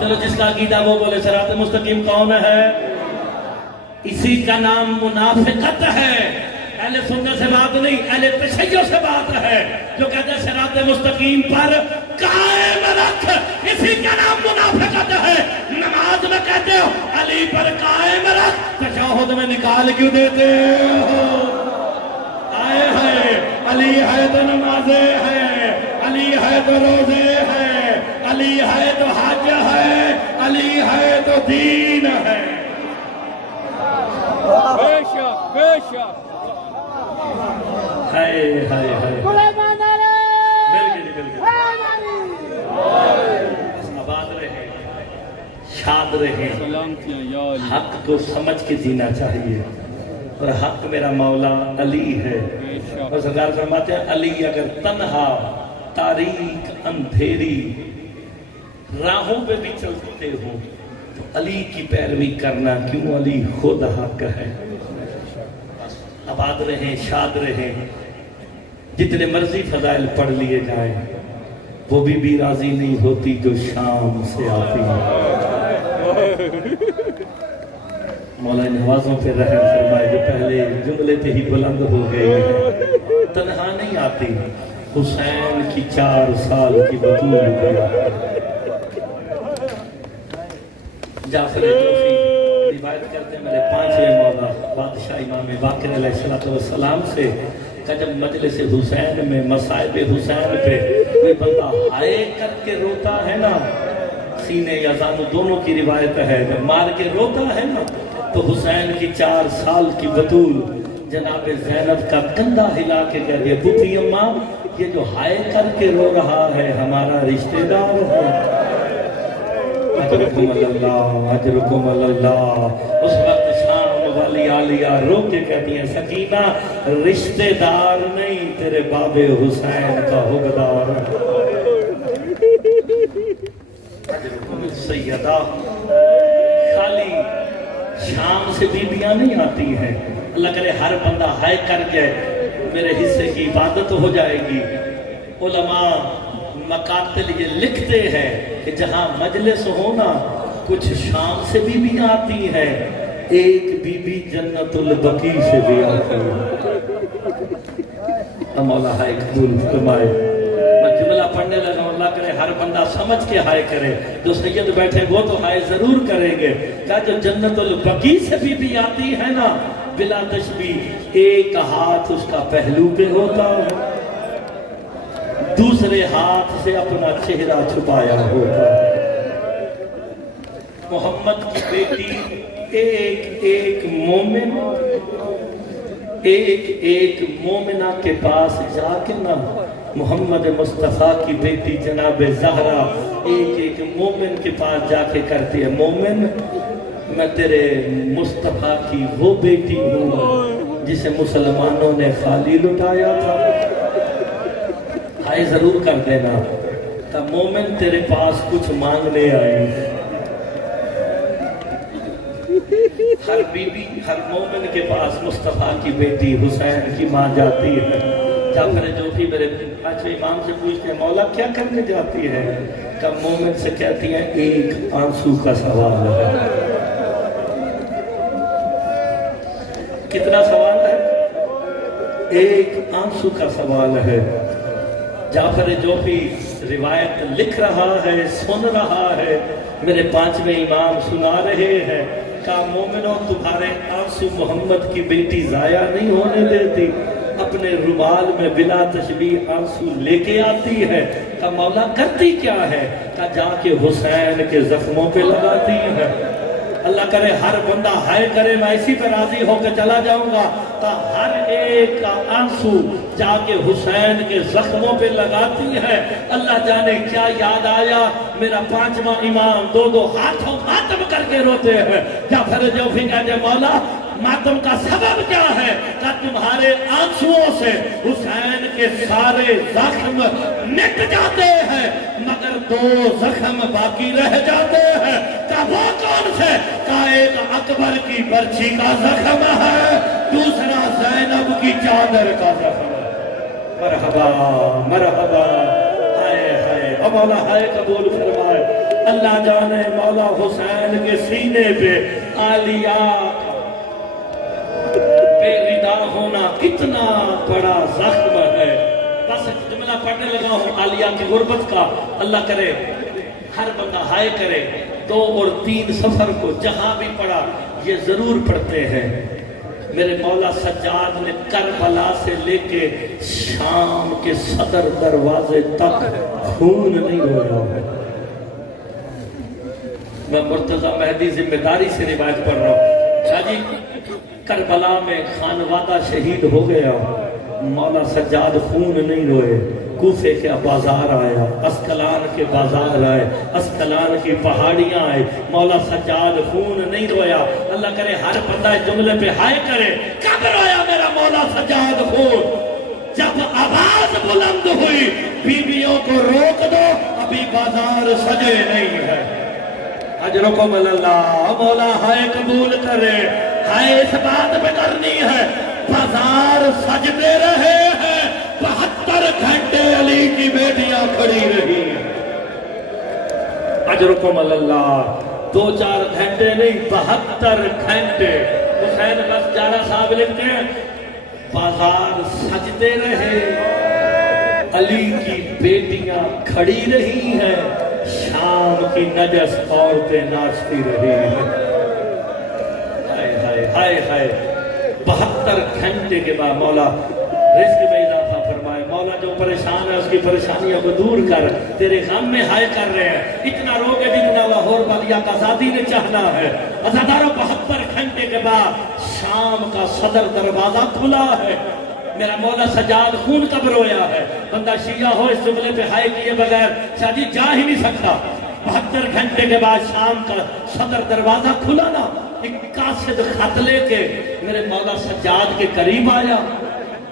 چلو جس کا عقیدہ وہ بولے صراط مستقیم کون ہے؟ اسی کا نام منافقت ہے، اہل سنت سے بات نہیں، اہل تشیع سے بات ہے، جو کہتے ہیں صراط مستقیم پر قائم رکھ، اسی کا نام منافقت ہے۔ نماز میں کہتے ہو علی پر قائم رکھ، تشہد میں نکال کیوں دیتے ہو؟ آئے ہیں علی ہے تو نمازیں ہیں، علی ہے تو روزے ہیں، علی ہے تو حج ہے، علی ہے تو دین ہے۔ بے شک بے شک ہائے ہائے ہائے، مل گئے جی، مل گئے۔ بس آباد رہے، شاد رہے، سلامتیاں یا علی، حق کو سمجھ کے جینا چاہیے، اور حق میرا مولا علی ہے۔ بے شک اور سرکار فرماتے ہیں علی اگر تنہا تاریک اندھیری راہوں پہ بھی چلتے ہو تو علی کی پیروی کرنا، کیوں علی خود حق ہے۔ آباد رہیں، شاد رہیں، جتنے مرضی فضائل پڑھ لیے جائیں، وہ بھی راضی نہیں ہوتی جو شام سے آتی ہے۔ مولا نوازوں پہ رحم فرمائے، جو پہلے جملے پہ ہی بلند ہو گئے ہیں، تنہا نہیں آتی، حسین کی 4 سال کی بطول کیا۔ جعفر جوفی روایت کرتے ہیں میرے 5ویں مولا بادشاہ امام باقر علیہ السلام سے کہ جب مجلس حسین میں مصائب حسین پہ کوئی بندہ ہائے کر کے روتا ہے نا، سینے یا زانو دونوں کی روایت ہے، جب مار کے روتا ہے نا، تو حسین کی 4 سال کی بطول جناب زینب کا کندھا ہلا کے کہہ دیا پوپھی اماں یہ جو ہائے کر کے رو رہا ہے ہمارا رشتہ دار ہے۔ اجرکم اللہ اجرکم اللہ۔ اس وقت شام والی عالیہ رو کے کہتی ہیں سکینہ رشتہ دار نہیں تیرے باب حسین کا حقدار۔ اجرکم سیدہ، خالی شام سے بیبیاں نہیں آتی ہیں، اللہ کرے ہر بندہ ہائے کر جائے میرے حصے کی عبادت ہو جائے گی۔ علماء مقاتل یہ لکھتے ہیں کہ جہاں مجلس ہونا کچھ شام سے بیبیاں آتی ہیں، ایک بی بی جنت البقیع سے بھی آتی ہے۔ مولا ہائے قبول فرمائے۔ میں جملہ پڑھنے لگا، اللہ کرے ہر بندہ سمجھ کے ہائے کرے، جو سید بیٹھے وہ تو ہائے ضرور کریں گے، کہا جو جنت البقیع سے بھی آتی ہے نا بلا تشبیہ، ایک ہاتھ اس کا پہلو پہ ہوتا ہے، دوسرے ہاتھ سے اپنا چہرہ چھپایا ہوتا ہے۔ محمد کی بیٹی ایک مومنہ کے پاس جا کے نا، محمد مصطفیٰ کی بیٹی جناب زہرا ایک مومن کے پاس جا کے کرتی ہے مومن میں تیرے مصطفیٰ کی وہ بیٹی ہوں جسے مسلمانوں نے خالی لٹایا تھا، ہائے ضرور کر دینا۔ تب مومن تیرے پاس کچھ مانگنے آئی۔ ہر بی بی ہر مومن کے پاس مصطفیٰ کی بیٹی حسین کی ماں جاتی ہے۔ جعفر جوفی میرے پانچویں امام سے پوچھتے ہیں مولا کیا کرنے جاتی ہے؟ کہ مومن سے کہتی ہیں ایک آنسو کا سوال ہے۔ کتنا سوال ہے؟ ایک آنسو کا سوال ہے۔ جعفر جوفی روایت لکھ رہا ہے، سن رہا ہے، میرے پانچویں امام سنا رہے ہیں کہ مومنوں تمہارے آنسو محمد کی بیٹی ضائع نہیں ہونے دیتی، اپنے رومال میں بلا تشبیہ آنسو لے کے آتی ہے۔ کہ مولا کرتی کیا ہے؟ کہ جا کے حسین کے زخموں پہ لگاتی ہے۔ اللہ کرے ہر بندہ ہائے کرے، میں اسی پہ راضی ہو کے چلا جاؤں گا، تا ہر ایک کا آنسو جا کے حسین کے زخموں پہ لگاتی ہے۔ اللہ جانے کیا یاد آیا، میرا پانچواں امام دو دو ہاتھوں ماتم کر کے روتے ہیں۔ جعفر جوفی کہتے مولا ماتم کا سبب کیا ہے؟ کہ تمہارے آنسوؤں سے حسین کے سارے زخم مٹ جاتے ہیں مگر دو زخم باقی رہ جاتے ہیں۔ کہ وہ کون سے؟ کہ ایک اکبر کی برچھی کا زخم ہے، دوسرا زینب کی چادر کا زخم ہے۔ مرحبا مرحبا، ہائے ہائے، اور مولا ہائے قبول فرمائے۔ اللہ جانے مولا حسین کے سینے پہ عالیہ بے ردا ہونا کتنا بڑا زخم ہے۔ بس جملہ پڑھنے لگا ہوں عالیہ کی غربت کا۔ اللہ کرے ہر بندہ ہائے کرے، 2 اور 3 سفر کو جہاں بھی پڑھا یہ ضرور پڑھتے ہیں۔ میرے مولا سجاد نے کربلا سے لے کے شام کے صدر دروازے تک خون نہیں رویا ہے۔ میں مرتضی مہدی ذمہ داری سے روایت پڑھ رہا ہوں۔ شاہ جی کربلا میں خانوادہ شہید ہو گیا، مولا سجاد خون نہیں روئے۔ کوفے کے بازار آیا، اسکلان کے بازار آئے، اسکلان کی پہاڑیاں آئے، مولا سجاد خون نہیں رویا۔ اللہ کرے ہر بندہ جملے پہ ہائے کرے، کب رویا میرا مولا سجاد خون؟ جب آواز بلند ہوئی بیویوں کو روک دو، ابھی بازار سجے نہیں ہے۔ اجرکم اللہ، مولا ہائے قبول کرے۔ ہائے اس بات پہ کرنی ہے، بازار سجدے رہے ہیں، 72 گھنٹے علی کی بیٹیاں کھڑی رہی ہیں۔ اجرکم اللہ، 2-4 گھنٹے نہیں، 72 گھنٹے۔ حسین بس جارہ صاحب لکھتے ہیں بازار سجدے رہے، علی کی بیٹیاں کھڑی رہی ہیں، شام کی نجس عورتیں ناچتی رہی ہیں۔ ہائے ہائے، 72 گھنٹے کے بعد مولا رزق میں اضافہ فرمائے۔ مولا جو پریشان ہے اس کی پریشانیوں کو دور کر، تیرے غم میں ہائے کر رہے ہیں، اتنا روگے جتنا لاہور بلیا کا آزادی نے چاہنا ہے۔ عزاداروں 72 گھنٹے کے بعد شام کا صدر دروازہ کھلا ہے۔ میرا مولا سجاد خون کب رویا ہے؟ بندہ شیعہ ہو اس جملے پہ ہائے کیے بغیر شاہ جی جا ہی نہیں سکتا۔ 72 گھنٹے کے بعد شام کا صدر دروازہ کھلا نا، ایک قاصد خط لے کے میرے مولا سجاد کے قریب آیا،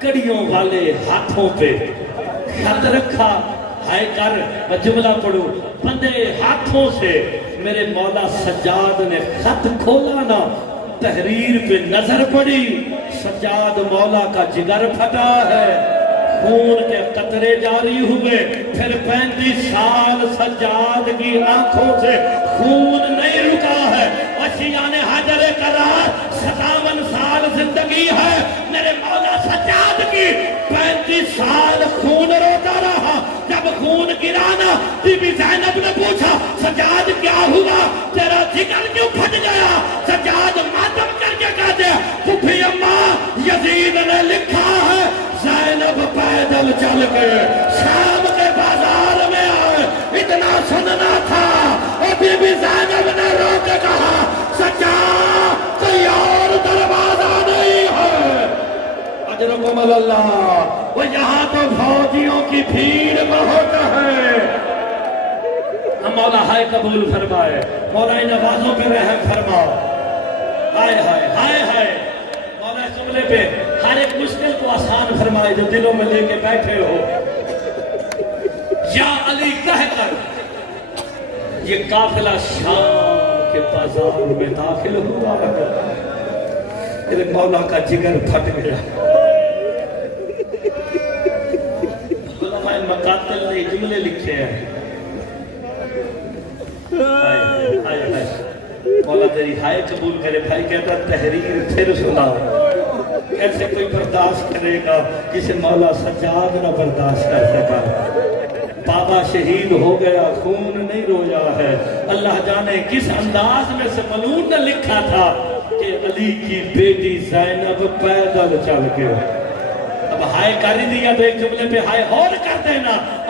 کڑیوں والے ہاتھوں پہ خط رکھا، ہائے کر میں جملہ پڑھوں، بندے ہاتھوں سے میرے مولا سجاد نے خط کھولا نا، تحریر پہ نظر پڑی، سجاد مولا کا جگر پھٹا ہے، خون کے قطرے جاری ہوئے، پھر 35 سال سجاد کی آنکھوں سے خون نہیں رکا ہے۔ وشیان حجر قرار 57 سال زندگی ہے، میرے مولا سجاد کی 35 سال خون روتا رہا۔ جب خون گرانا بی بی زینب نے پوچھا سجاد کیا ہوا، تیرا جگر کیوں پھٹ گیا؟ سجاد ماتم کر کے کہتے ہیں پھپھی اماں یزید نے لکھا ہے زینب پیدل چل کے شام کے بازار میں آئے، اتنا سننا تھا۔ اور بی بی زینب نے رو کے کہا سجاد کوئی اور دروازہ نہیں ہے۔ اجرکم اللہ، وہ یہاں تو فوجیوں کی بھیڑ بہت ہے۔ ہم مولا ہائے قبول فرمائے، مولا ان آوازوں پہ رحم فرماؤ۔ ہائے ہائے ہائے ہائے، مولا اس جملے پہ ہر ایک مشکل کو آسان فرمائے جو دلوں میں لے کے بیٹھے ہو۔ یا علی کہہ کر یہ قافلہ شام کے بازار میں داخل ہوا، میرے مولا کا جگر پھٹ گیا۔ علماء مقاتل نے جملے لکھے ہیں، مولا تیری ہائے قبول کرے۔ بھائی کہتا تحریر پھر سنا، کیسے کوئی برداشت کرے گا جسے مولا سجاد نہ برداشت کر سکا۔ بابا شہید ہو گیا، خون نہیں رویا ہے۔ اللہ جانے کس انداز میں سے ملعون نے لکھا تھا کہ علی کی بیٹی زینب پیدل چل کے۔ اب ہائے کر ہی دیا تو ایک جملے پہ ہائے اور کر دینا،